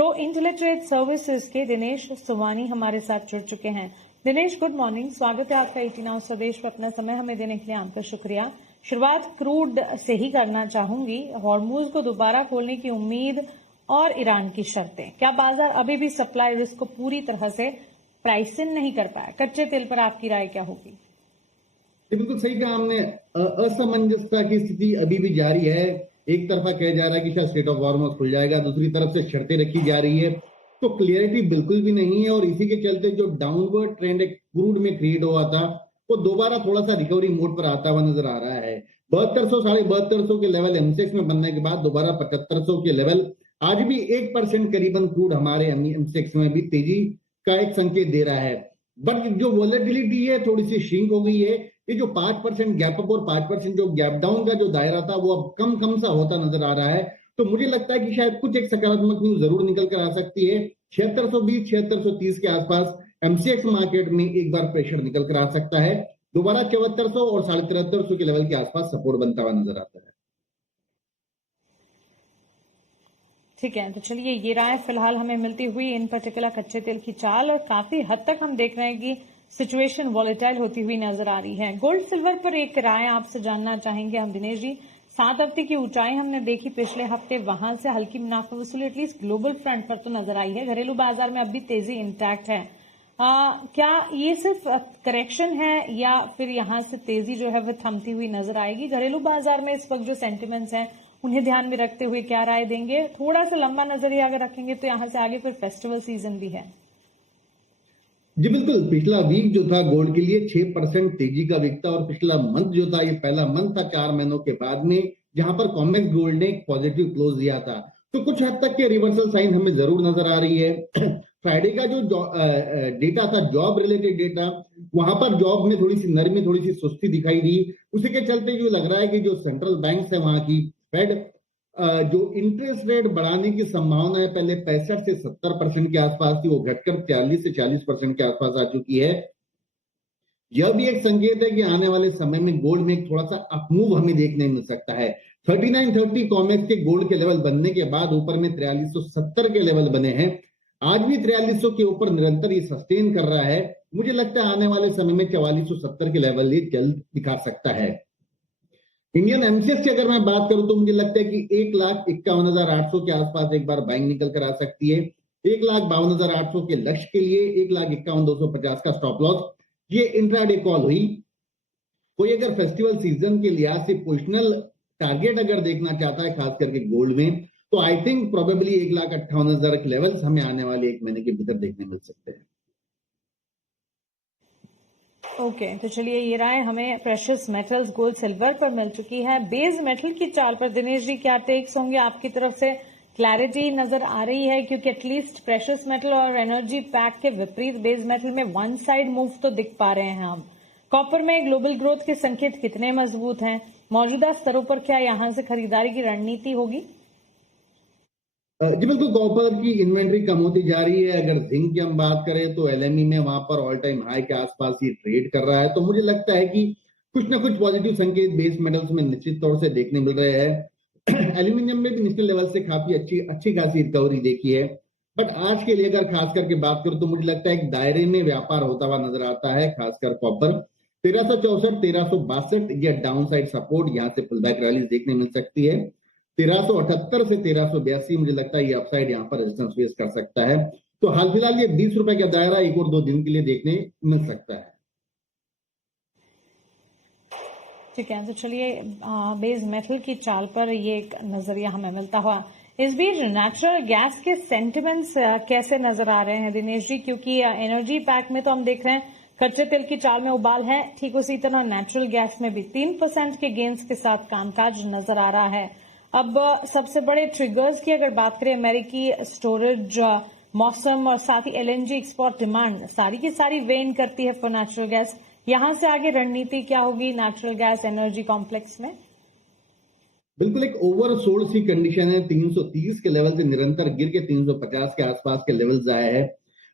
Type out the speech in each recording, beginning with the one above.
Pro intellectual services के दिनेश सुवानी हमारे साथ जुड़ चुके हैं। दिनेश, गुड मॉर्निंग, स्वागत है आपका 18 आवर्स स्वदेश पर। अपना समय हमें देने के लिए आपका शुक्रिया। शुरुआत क्रूड से ही करना चाहूंगी। हॉर्मूज को दोबारा खोलने की उम्मीद और ईरान की शर्तें, क्या बाजार अभी भी सप्लाई रिस्क को पूरी तरह से प्राइस इन नहीं कर पाया? कच्चे तेल पर आपकी राय क्या होगी? बिल्कुल सही कहा हमने। असमंजसता की स्थिति अभी भी जारी है। एक तरफा कहा जा रहा है कि शायद स्टेट ऑफ हॉर्मज़ खुल जाएगा, दूसरी तरफ से शर्तें रखी जा रही है, तो क्लियरिटी बिल्कुल भी नहीं है। और इसी के चलते जो डाउनवर्ड ट्रेंड एक क्रूड में क्रिएट हुआ था, वो दोबारा थोड़ा सा रिकवरी मोड पर आता हुआ नजर आ रहा है। 7200 7250 के लेवल एमसेक्स में बनने के बाद दोबारा 7500 के लेवल, आज भी 1% करीबन क्रूड हमारे एमसेक्स में भी तेजी का एक संकेत दे रहा है। बट जो वॉलेटिलिटी है थोड़ी सी श्रिंक हो गई है। ये जो 5% गैप अप और 5% जो गैप डाउन का जो दायरा था, वो अब कम कम सा होता नजर आ रहा है। तो मुझे लगता है कि शायद कुछ एक सकारात्मक न्यूज जरूर निकल कर आ सकती है। 7620 7630 के आसपास एमसीएक्स मार्केट में एक बार प्रेशर निकल कर आ सकता है। दोबारा 7400 और 7350 के लेवल के आसपास सपोर्ट बनता हुआ नजर आता है। ठीक है, तो चलिए ये राय फिलहाल हमें मिलती हुई इन पर्टिकुलर कच्चे तेल की चाल, और काफी हद तक हम देख रहे हैं कि सिचुएशन वॉलेटाइल होती हुई नजर आ रही है। गोल्ड सिल्वर पर एक राय आपसे जानना चाहेंगे हम दिनेश जी। 7 हफ्ते की ऊंचाई हमने देखी पिछले हफ्ते, वहां से हल्की मुनाफा वसूली एटलीस्ट ग्लोबल फ्रंट पर तो नजर आई है। घरेलू बाजार में अब भी तेजी इंटैक्ट है। क्या ये सिर्फ करेक्शन है या फिर यहां से तेजी जो है वो थमती हुई नजर आएगी? घरेलू बाजार में इस वक्त जो सेंटिमेंट्स हैं उन्हें ध्यान में रखते हुए क्या राय देंगे? थोड़ा सा लंबा नजरिया अगर रखेंगे तो यहां से आगे फिर फेस्टिवल सीजन भी है। जी बिल्कुल, पिछला वीक जो था गोल्ड के लिए 6% तेजी का वीक था, और पिछला मंथ जो था, ये पहला मंथ था 4 महीनों के बाद में, जहां पर कॉमेक्स गोल्ड ने एक पॉजिटिव क्लोज दिया था। तो कुछ हद तक के रिवर्सल साइन हमें जरूर नजर आ रही है। फ्राइडे का जो डेटा था, जॉब रिलेटेड डेटा, वहां पर जॉब में थोड़ी सी नरमी, थोड़ी सी सुस्ती दिखाई दी। उसी के चलते जो लग रहा है कि जो सेंट्रल बैंक है वहां की फेड, जो इंटरेस्ट रेट बढ़ाने की संभावना है, पहले 65 से 70% के आसपास थी, वो घटकर 43 से 40% के आसपास आ चुकी है। यह भी एक संकेत है कि आने वाले समय में गोल्ड में थोड़ा सा अपमूव हमें देखने मिल सकता है। 3930 कॉमेक्स के गोल्ड के लेवल बनने के बाद ऊपर में 4370 के लेवल बने हैं। आज भी 4300 के ऊपर निरंतर ये सस्टेन कर रहा है। मुझे लगता है आने वाले समय में 4470 के लेवल ये जल्द दिखा सकता है। इंडियन एमसीएक्स की अगर मैं बात करूं तो मुझे लगता है कि 1,51,800 के आसपास एक बार बाइंग निकल कर आ सकती है। 1,52,800 के लक्ष्य के लिए 1,51,250 का स्टॉप लॉस, ये इंट्राडे कॉल हुई। कोई अगर फेस्टिवल सीजन के लिहाज से पोजिशनल टारगेट अगर देखना चाहता है खास करके गोल्ड में, तो आई थिंक प्रोबेबली 1,58,000 के लेवल्स हमें आने वाले 1 महीने के भीतर देखने मिल सकते हैं। ओके, तो चलिए ये राय हमें प्रेशियस मेटल्स गोल्ड सिल्वर पर मिल चुकी है। बेस मेटल की चाल पर दिनेश जी क्या टेक्स होंगे आपकी तरफ से? क्लैरिटी नजर आ रही है क्योंकि एटलीस्ट प्रेशियस मेटल और एनर्जी पैक के विपरीत बेस मेटल में वन साइड मूव तो दिख पा रहे हैं हम। कॉपर में ग्लोबल ग्रोथ के संकेत कितने मजबूत हैं? मौजूदा स्तरों पर क्या यहां से खरीदारी की रणनीति होगी? जी बिल्कुल, कॉपर की इन्वेंट्री कम होती जा रही है। अगर जिंक की हम बात करें तो एलएमई में वहां पर ऑल टाइम हाई के आसपास ये ट्रेड कर रहा है। तो मुझे लगता है कि कुछ ना कुछ पॉजिटिव संकेत बेस मेटल्स में निश्चित तौर से देखने मिल रहे हैं। एल्यूमिनियम में भी निचले लेवल से काफी अच्छी खासी रिकवरी देखी है। बट आज के लिए अगर खास करके बात करूं तो मुझे लगता है एक दायरे में व्यापार होता हुआ नजर आता है, खासकर कॉपर 1364 1362 या डाउन साइड सपोर्ट, यहाँ से पुल बैक रैली देखने मिल सकती है। 1378 से 1382 मुझे लगता है ये अपसाइड यहाँ पर रेजिस्टेंस फेस कर सकता है। तो हाल फिलहाल ये 20 रुपए का दायरा 1 और 2 दिन के लिए देखने मिल सकता है। ठीक है, तो चलिए बेस मेटल की चाल पर ये एक नजरिया हमें मिलता हुआ। इस बीच नेचुरल गैस के सेंटिमेंट्स कैसे नजर आ रहे हैं दिनेश जी? क्योंकि एनर्जी पैक में तो हम देख रहे हैं कच्चे तेल की चाल में उबाल है, ठीक उसी तरह नेचुरल गैस में भी 3% के गेंस के साथ कामकाज नजर आ रहा है। अब सबसे बड़े ट्रिगर्स की अगर बात करें, अमेरिकी स्टोरेज, मौसम और साथ ही एलएनजी एक्सपोर्ट डिमांड, सारी की सारी वेन करती है फॉर नेचुरल गैस। यहां से आगे रणनीति क्या होगी नेचुरल गैस एनर्जी कॉम्प्लेक्स में? बिल्कुल एक ओवरसोल्ड सी कंडीशन है। 330 के लेवल से निरंतर गिर के 350 के आसपास के लेवल्स आए हैं।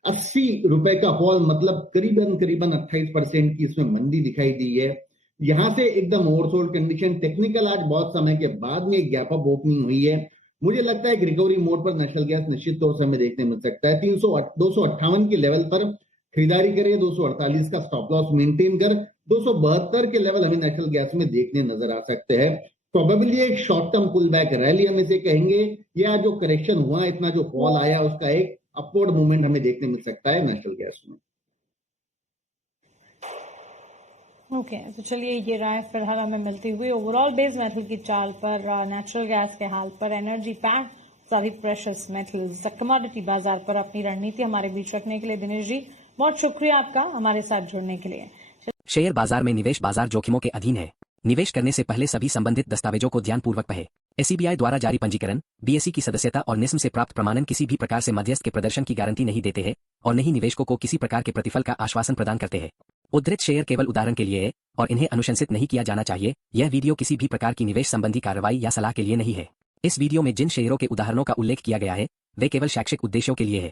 80 रुपए का फॉल, मतलब करीबन 28% की इसमें मंदी दिखाई दी है। यहां से एकदम ओवरसोल्ड कंडीशन, टेक्निकल आज बहुत समय के बाद में गैप अप ओपनिंग हुई है। मुझे लगता है कि रिकवरी मोड पर नेशनल गैस निश्चित तौर से हमें देखने मिल सकता है। 258 के लेवल पर खरीदारी करें, 248 का स्टॉप लॉस मेंटेन कर 272 के लेवल हमें नेशनल गैस में देखने नजर आ सकते हैं। प्रोबेबली एक short term pull back rally हम इसे कहेंगे, या जो करेक्शन हुआ, इतना जो फॉल आया, उसका एक अपवर्ड मूवमेंट हमें देखने मिल सकता है नेशनल गैस में। ओके, तो चलिए ये राय फिलहाल हमें मिलती हुई ओवरऑल बेस मेटल की चाल पर, नेचुरल गैस के हाल पर, एनर्जी पैक, सारी प्रेशियस मेटल्स, कमोडिटी बाजार पर अपनी रणनीति हमारे बीच रखने के लिए दिनेश जी बहुत शुक्रिया आपका हमारे साथ जुड़ने के लिए। शेयर बाजार में निवेश बाजार जोखिमों के अधीन है। निवेश करने से पहले सभी संबंधित दस्तावेजों को ध्यानपूर्वक पढ़ें। SEBI द्वारा जारी पंजीकरण, BSE की सदस्यता और निस्म से प्राप्त प्रमाणन किसी भी प्रकार से मध्यस्थ के प्रदर्शन की गारंटी नहीं देते हैं और न ही निवेशकों को किसी प्रकार के प्रतिफल का आश्वासन प्रदान करते हैं। उद्धृत शेयर केवल उदाहरण के लिए है और इन्हें अनुशंसित नहीं किया जाना चाहिए। यह वीडियो किसी भी प्रकार की निवेश संबंधी कार्रवाई या सलाह के लिए नहीं है। इस वीडियो में जिन शेयरों के उदाहरणों का उल्लेख किया गया है वे केवल शैक्षिक उद्देश्यों के लिए है।